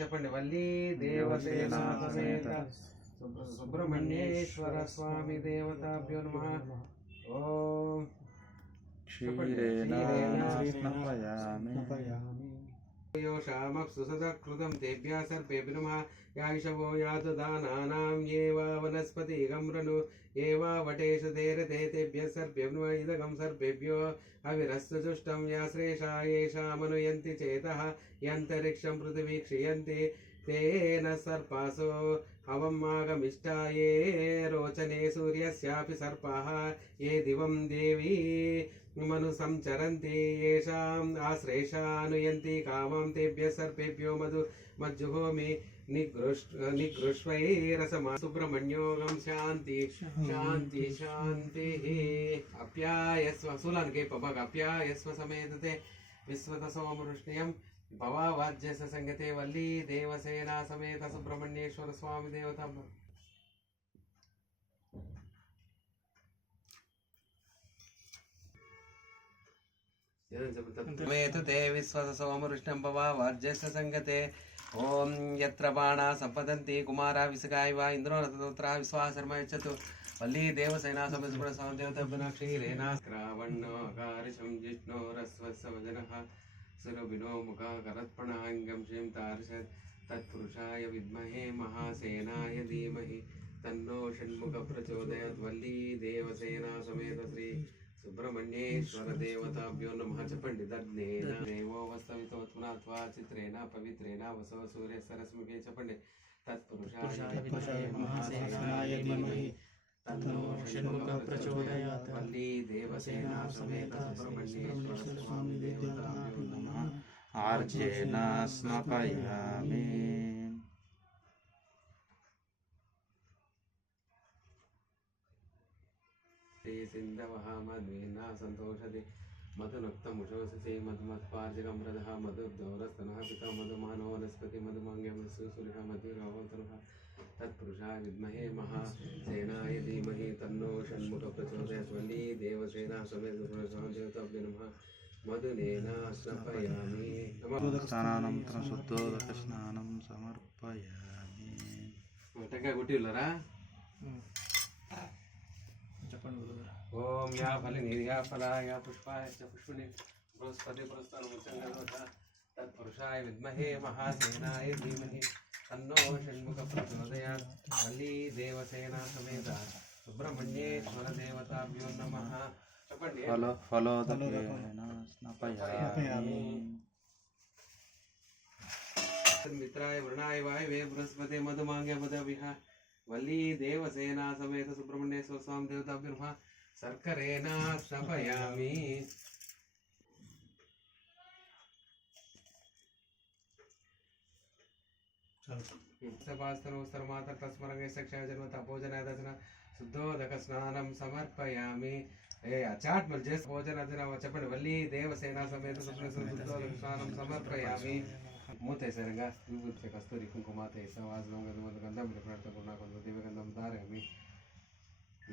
చెప్పండి. వల్లీ దేవసేనా సమేత సుబ్రహ్మణ్యేశ్వర స్వామి దేవతాభ్యో నమః. ఓం క్షీరేణ స్నాపయామి. योषामप्सु सदकृतं तेभ्यः सर्पेभ्यो नमः. यायिषवो यातु दानानां ये वा वनस्पतिगं रनु ये वा वटेषु तेरते तेभ्यः सर्पेभ्यो नमः. इदगं सर्पेभ्यो अविरस्य जुष्टं याश्रेषा येषामनुयन्ति चेतः यन्तरिक्षं पृथिवी क्षीयन्ति तेन सर्पासो हवम् आगमिष्टा ये रोचने सूर्यस्यापि सर्पाः ये दिवं देवी मनु संचरन्ति येषाम् आश्रेषानुयन्ति कामं तेभ्यः सर्पेभ्यो मधु मज्जुहोमि निगृष्वैरसमा. सुब्रह्मण्योगं शान्ति शान्ति शान्तिः. अप्यायस्व सूलानिके पबग अप्यायस्व समेतते विश्वतसोमवृष्ण्यं भवावाज्यस्य संगते वल्ली देवसेना समेत सुब्रह्मण्येश्वर स्वामी देवता. ते विश्वसोमवृष्णं भवावाज्यस्य संगते. ओम यत्र बाणा संपतन्ति कुमारा विसगाय वा इन्द्रो रथतोत्रा विश्वाः शर्मा यच्छतु. वल्ली देवसेना समेत सुब्रह्मण्य देवता क्षीरेण क्रावण्णोऽकारिशं जिष्णोरस्वस्वजनः सुरभिनो मुखाकरत्पणाङ्गं श्रीं तार्षत्. तत्पुरुषाय विद्महे महासेनाय धीमहि तन्नो षण्मुख प्रचोदयात्. वल्ली देवसेना समेत श्री सुब्रह्मण्येश्वर देवताभ्यो नमः. చెప్పండి. దగ్నేన దేవో వస్తవితోత్మనాత్వా చిత్రేణ పవిత్రేణ వసవ సూర్య సరస్ముఖే. చెప్పండి. తత్పురుషాయ మహాసేనాయ ధీమహి తన్నో షణ్ముఖ ప్రచోదయాత్. వల్లి దేవసేనా సమేత సుబ్రహ్మణ్యేశ్వర స్వామి దేవతాభ్యో నమః. ఆర్జేన స్నాపయామి. सिंधवः मद्वीना संतोषति मधुनक्तमुषोषसि मधुमत्पार्जकं रथः मधुर्दौरस्तनः पिता मधुमानो वनस्पति मधुमाङ्ग्यं सुसुरिः मधुरवतनुः. तत्पुरुषाय विद्महे महासेनाय धीमहि तन्नो षण्मुख प्रचोदयात्. वल्ली देवसेना समेत देवताभ्यो नमः. मधुनेन स्नापयामि. స్నానానంతరం శుద్ధోదక స్నానం సమర్పయామి. టెంకాయ కొట్టిల్లారా? ओम या फलिनीर्या फलाय पुष्पाय च पुष्पिणी बृहस्पति पुरस्तानमुच्चङ्गदोषः. तत्पुरुषाय विद्महे महासेनाय धीमहि तन्नो षण्मुख प्रचोदयात्. वल्ली देवसेना समेत सुब्रह्मण्येश्वर देवताभ्यो नमः. చెప్పండి. ఫలోదకేన స్నాపయామి. मित्राय वृणाय वायवे बृहस्पति मधुमांग्य मधुविः. वल्ली देवसेना समेत सुब्रह्मण्येश्वर स्वामी देवताभ्यो नमः. सर्करेण स्नापयामि. शुद्धोदक स्नानं समर्पयामि. चाट मल भोजन చెప్పండి. वल्ली देवसेना समेत शुद्धोदक स्नानं समर्पयामि. मूतेसरंगा विभूति कस्तूरी कुंकुमाते सवासनं गंधं प्रणातकुर्णाकुं दिव्यगंधं धारयामि.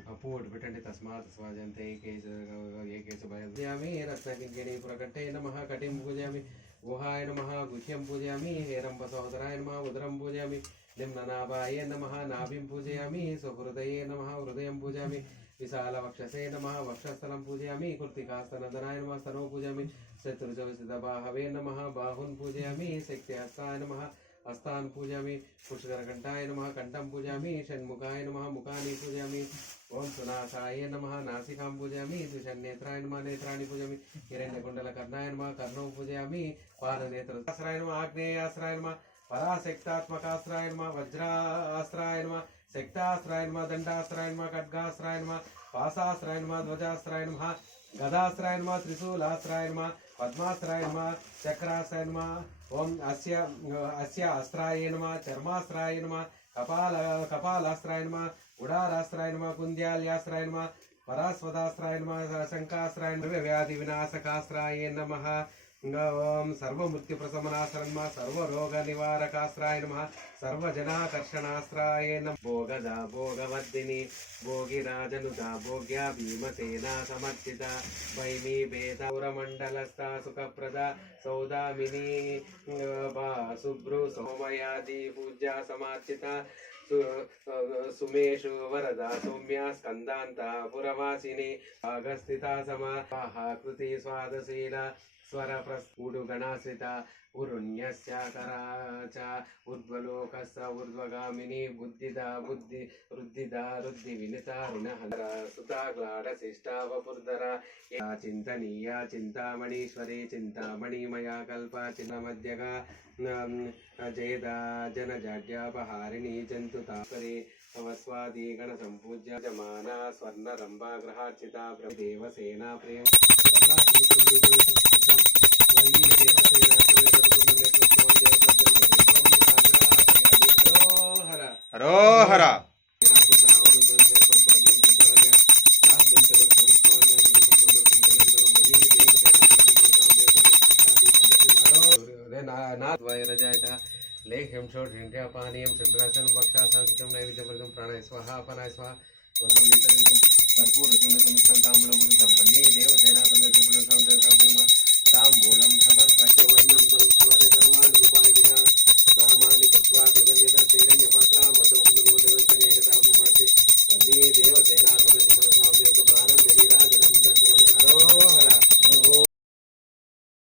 अपूर्व बिटंडे तस्मात् स्वाजन्ते एके च भयामि. रत्नकिङ्किणी प्रकटे नमः. कटिं पूजयामि. गुहाय नमः. गुह्यं पूजयामि. हेरम्बसहोदराय नमः. उदरं पूजयामि. निम्ननाभाय नमः. नाभिं पूजयामि. सुहृदये नमः. हृदयं पूजयामि. विशालवक्षसे नमः. वक्षस्थलं पूजयामि. कृत्तिकास्तनदनाय नमः. स्तनौ पूजयामि. चतुर्चविशतबाहवे नमः. बाहुन् पूजयामि. शक्तिहस्ताय नमः. हस्तान् पूजयामि. पुष्करकण्ठाय नमः. कण्ठं पूजयामि. षण्मुखाय नमः. मुखानि पूजयामि. ओम सुनासाय नमः. नासिकां पूजयामि. द्विषन्नेत्राय नमः. नेत्राणि पूजयामि. हिरण्यकुण्डलकर्णाय नमः. कर्णौ पूजयामि. पादनेत्राय नमः. आग्नेयास्त्राय नमः. पराशक्तात्मकास्त्राय नमः. वज्रास्त्राय नमः. शक्तास्त्राय नमः. दण्डास्त्राय नमः. खड्गास्त्राय नमः. पाशास्त्राय नमः. ध्वजास्त्राय नमः. गदास्त्राय नमः. त्रिशूलास्त्राय नमः. पद्मास्त्राय नमः. चक्रास्त्राय नमः. ओम अस्य अस्त्राय नमः. चर्मास्त्राय नमः. कपालास्त्राय नमः. उडारास्त्राय नमः. कुन्द्याल्यास्त्राय नमः. परास्वदास्त्राय नमः. शंकास्त्राय नमः. व्याधि विनाशकास्त्राय नमः. ఓం సర్వమృత్యుప్రశమనాశరన్మ సర్వరోగనివారకాస్త్రాయ నమః సర్వజనాకర్షణాస్త్రాయ నమః భోగదా భోగవర్ధిని భోగిరాజనుత భోగ్యా భీమసేనా సమర్చిత వైమీ భేదౌరమండలస్థ సుఖప్రద సౌదామిని శుభ్రు సోమయాది పూజ్యా సమార్చిత సుమేషు వరద సౌమ్య స్కందాంత పురవాసిని భాగస్థిత సమాకృతి స్వాదశీల స్వర ప్రస్ఫుడు గణాశ్రిత ఉరుణ్యస్యాకరాచ ఊర్ధ్వలోకస్స ఊర్ధ్వగామిని బుద్ధిదా బుద్ధి రుద్ధిదా రుద్ధి వినిత రుణహర సుతాగ్లాడ శిష్టావపుర్ధర చింతనీయ చింతామణీశ్వరి చింతామణిమయా కల్ప చిన్నమధ్యగా జయదా జనజాడ్యాపహారిణి జంతుతాపరి భవస్వాది గణ సంపూజ్య జమాన స్వర్ణరంభా గ్రహార్చిత దేవసేనా ప్రేమ హరోహర लेह्यं षोडशेन्द्रिया पानीयं चन्द्रासन भक्षासांकितं नैवेद्यवर्गं प्राणाय स्वाहा अपनाय स्वाहा कर्पूरचूर्णसंयुक्तं ताम्बूलं वल्ली देवसेना समेत ताम्बूलं समर्पयामि